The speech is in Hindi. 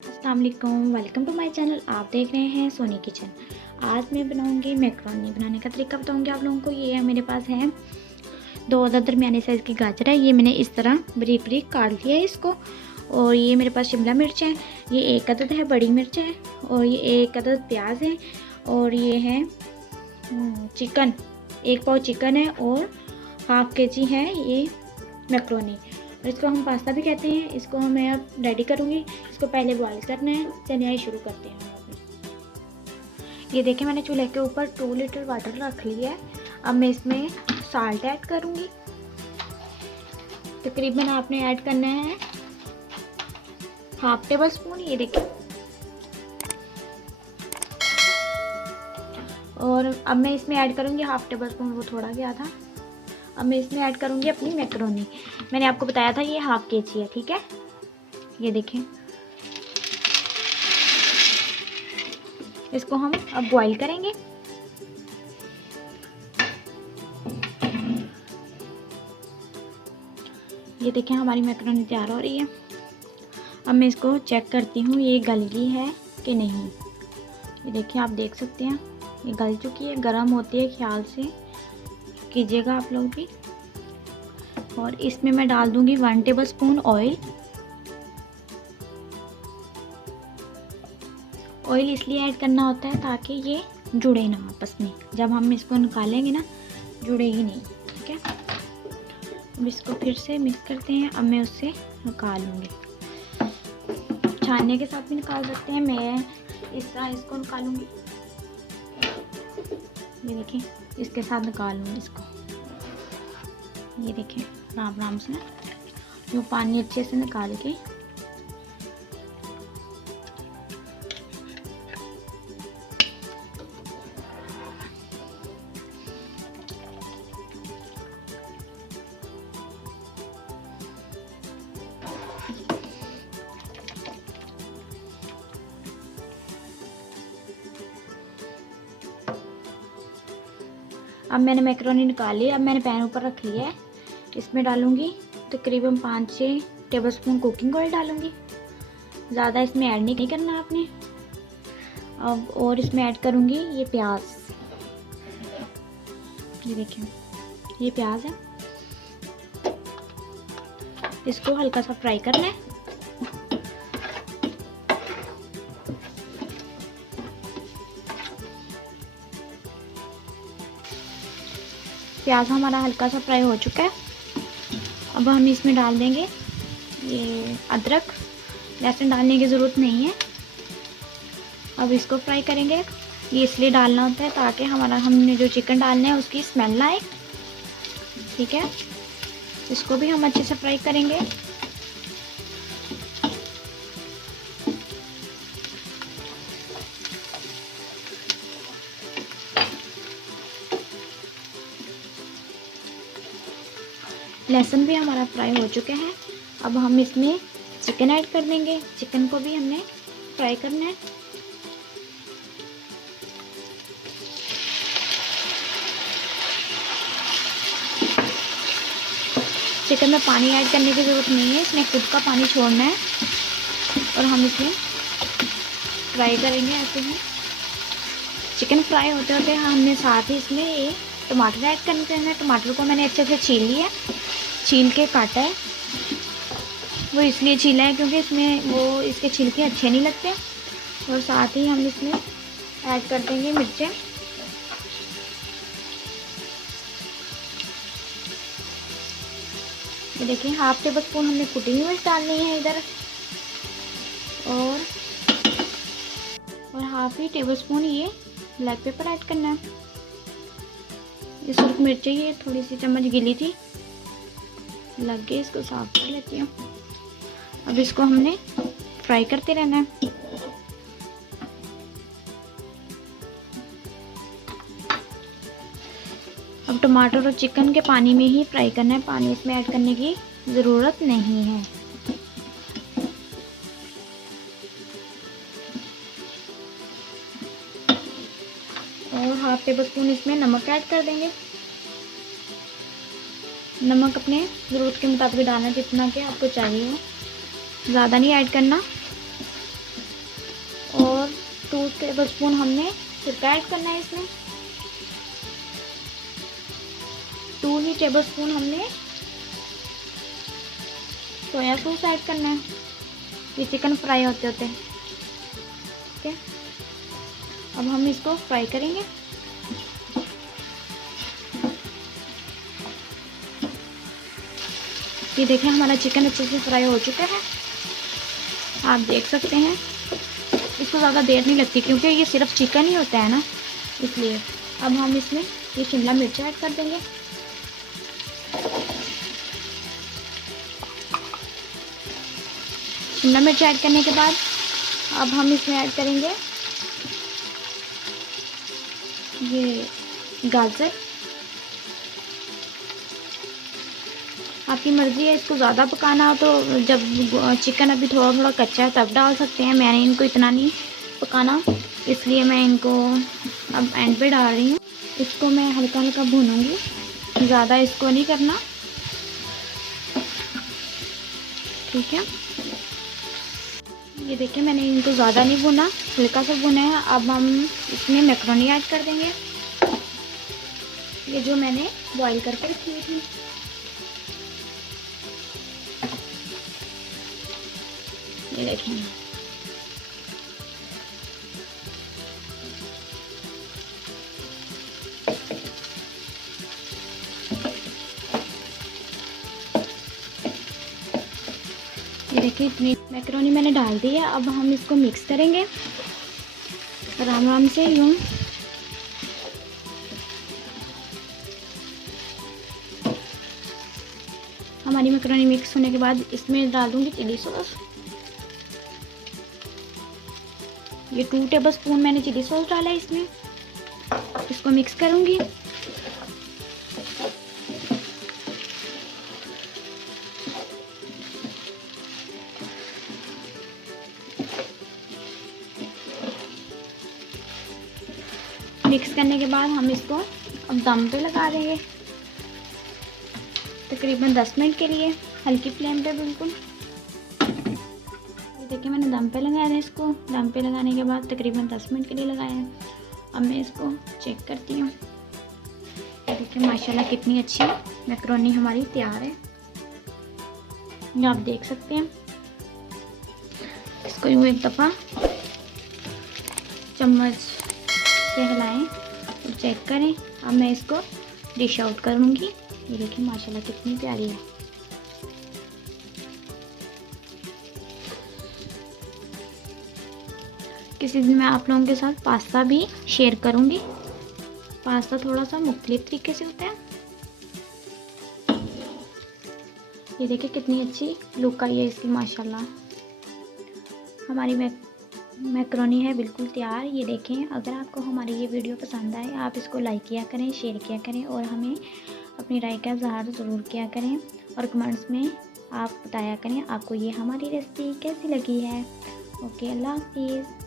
अस्सलाम वालेकुम, वेलकम टू माय चैनल। आप देख रहे हैं सोनी किचन। आज मैं बनाऊंगी मैकरोनी। बनाने का तरीका बताऊंगी आप लोगों को। ये है मेरे पास है दो अदद दरमियाने साइज़ की गाजर है। ये मैंने इस तरह बारीक बारीक काट लिया है इसको। और ये मेरे पास शिमला मिर्च है। ये एक अदद है बड़ी मिर्च है। और ये एक अदद प्याज है। और ये है चिकन, 1 पाव चिकन है। और हाफ केजी है ये मैकरोनी। और इसको हम पास्ता भी कहते हैं। इसको मैं अब रेडी करूँगी। इसको पहले बॉईल करना है। चलिए शुरू करते हैं। ये देखिए मैंने चूल्हे के ऊपर 2 लीटर वाटर रख लिया है। अब मैं इसमें साल्ट ऐड करूँगी। तकरीबन आपने ऐड करना है हाफ टेबल स्पून। ये देखिए। और अब मैं इसमें ऐड करूँगी हाफ टेबल स्पून, वो थोड़ा गया था। अब मैं इसमें ऐड करूँगी अपनी मैकरोनी। मैंने आपको बताया था ये हाफ केजी है, ठीक है। ये देखें, इसको हम अब बॉईल करेंगे। ये देखें हमारी मैकरोनी तैयार हो रही है। अब मैं इसको चेक करती हूँ ये गल गई है कि नहीं। ये देखिए, आप देख सकते हैं ये गल चुकी है। गर्म होती है, ख्याल से कीजिएगा आप लोग भी। और इसमें मैं डाल दूंगी 1 टेबल स्पून ऑयल। ऑयल इसलिए ऐड करना होता है ताकि ये जुड़े ना आपस में। जब हम इसको निकालेंगे ना, जुड़ेगी नहीं, ठीक है। अब इसको फिर से मिक्स करते हैं। अब मैं उससे निकालूंगी। छानने के साथ भी निकाल सकते हैं। मैं इस तरह इसको निकालूंगी। ये देखिए, इसके साथ निकाल लूँगी इसको। ये देखिए, आराम से ना जो पानी अच्छे से निकाल के। अब मैंने मैकरोनी निकाली। अब मैंने पैन ऊपर रख लिया है। इसमें डालूंगी तकरीबन 5-6 टेबल स्पून कुकिंग ऑयल डालूंगी। ज़्यादा इसमें ऐड नहीं करना आपने। अब और इसमें ऐड करूंगी ये प्याज। ये देखिए, ये प्याज है। इसको हल्का सा फ्राई करना है। प्याज हमारा हल्का सा फ्राई हो चुका है। अब हम इसमें डाल देंगे ये अदरक। लहसुन डालने की ज़रूरत नहीं है। अब इसको फ्राई करेंगे। ये इसलिए डालना होता है ताकि हमने जो चिकन डालना है उसकी स्मेल ना आए, ठीक है। इसको भी हम अच्छे से फ्राई करेंगे। लहसुन भी हमारा फ्राई हो चुका है। अब हम इसमें चिकन ऐड कर देंगे। चिकन को भी हमने फ्राई करना है। चिकन में पानी ऐड करने की ज़रूरत नहीं है, इसमें खुद का पानी छोड़ना है। और हम इसमें फ्राई करेंगे ऐसे ही। चिकन फ्राई होते होते हमने साथ ही इसमें ये टमाटर ऐड करना है। टमाटर को मैंने अच्छे से छील लिया, छील के काटा है। वो इसलिए छीला है क्योंकि इसमें वो इसके छिलके अच्छे नहीं लगते। और साथ ही हम इसमें ऐड कर देंगे मिर्चें। ये देखिए, हाफ टेबल स्पून हमने कुटी हुई मिर्च डालनी है इधर। और हाफ ही टेबल स्पून ये ब्लैक पेपर ऐड करना है। ये सिर्फ मिर्चें, ये थोड़ी सी चम्मच गिली थी, लग गई। इसको साफ कर लेती हूँ। अब इसको हमने फ्राई करते रहना है। अब टमाटर और चिकन के पानी में ही फ्राई करना है। पानी इसमें ऐड करने की ज़रूरत नहीं है। और हाफ टेबल स्पून इसमें नमक ऐड कर देंगे। नमक अपने ज़रूरत के मुताबिक डालना, जितना कि आपको चाहिए हो। ज़्यादा नहीं ऐड करना। टेबलस्पून हमने सिरका ऐड करना है इसमें। 2 ही टेबलस्पून हमने सोया सॉस ऐड करना है। ये चिकन फ्राई होते होते हैं। ठीक है, अब हम इसको फ्राई करेंगे। ये देखें हमारा चिकन अच्छे से फ्राई हो चुका है, आप देख सकते हैं। इसको ज़्यादा देर नहीं लगती क्योंकि ये सिर्फ चिकन ही होता है ना, इसलिए। अब हम इसमें ये शिमला मिर्च ऐड कर देंगे। शिमला मिर्च ऐड करने के बाद अब हम इसमें ऐड करेंगे ये गाजर। आपकी मर्ज़ी है, इसको ज़्यादा पकाना हो तो जब चिकन अभी थोड़ा थोड़ा कच्चा है तब डाल सकते हैं। मैंने इनको इतना नहीं पकाना, इसलिए मैं इनको अब एंड पे डाल रही हूँ। इसको मैं हल्का हल्का भूनूंगी, ज़्यादा इसको नहीं करना। ठीक है, ये देखिए मैंने इनको ज़्यादा नहीं भुना, हल्का सा भुना है। अब हम इसमें मैक्रोनी ऐड कर देंगे, ये जो मैंने बॉईल करके रखी हुई थी। ये देखें, ये देखिए इतनी मैक्रोनी मैंने डाल दी है। अब हम इसको मिक्स करेंगे आराम आराम से यूँ। हमारी मैक्रोनी मिक्स होने के बाद इसमें डाल दूँगी चिली सॉस। ये 2 टेबलस्पून मैंने चिली सॉस डाला है इसमें। इसको मिक्स करूँगी। मिक्स करने के बाद हम इसको अब दम पे लगा देंगे तकरीबन 10 मिनट के लिए, हल्की फ्लेम पे बिल्कुल। ये देखिए मैंने दम पे लगाया है इसको। दम पे लगाने के बाद तकरीबन 10 मिनट के लिए लगाया है। अब मैं इसको चेक करती हूँ। देखिए माशाल्लाह कितनी अच्छी मैक्रोनी हमारी तैयार है, ये आप देख सकते हैं। इसको यूँ एक दफ़ा चम्मच से हिलाएं और चेक करें। अब मैं इसको डिश आउट करूँगी। ये देखिए माशाल्लाह कितनी प्यारी है। किसी दिन मैं आप लोगों के साथ पास्ता भी शेयर करूँगी। पास्ता थोड़ा सा मुख्तलिफ तरीके से होता है। ये देखिए कितनी अच्छी लुक आई है इसकी माशाल्लाह। हमारी मैक्रोनी है बिल्कुल तैयार। ये देखें, अगर आपको हमारी ये वीडियो पसंद आए आप इसको लाइक किया करें, शेयर किया करें और हमें अपनी राय का इज़हार ज़रूर किया करें और कमेंट्स में आप बताया करें आपको ये हमारी रेसिपी कैसी लगी है। ओके, अल्लाह हाफिज़।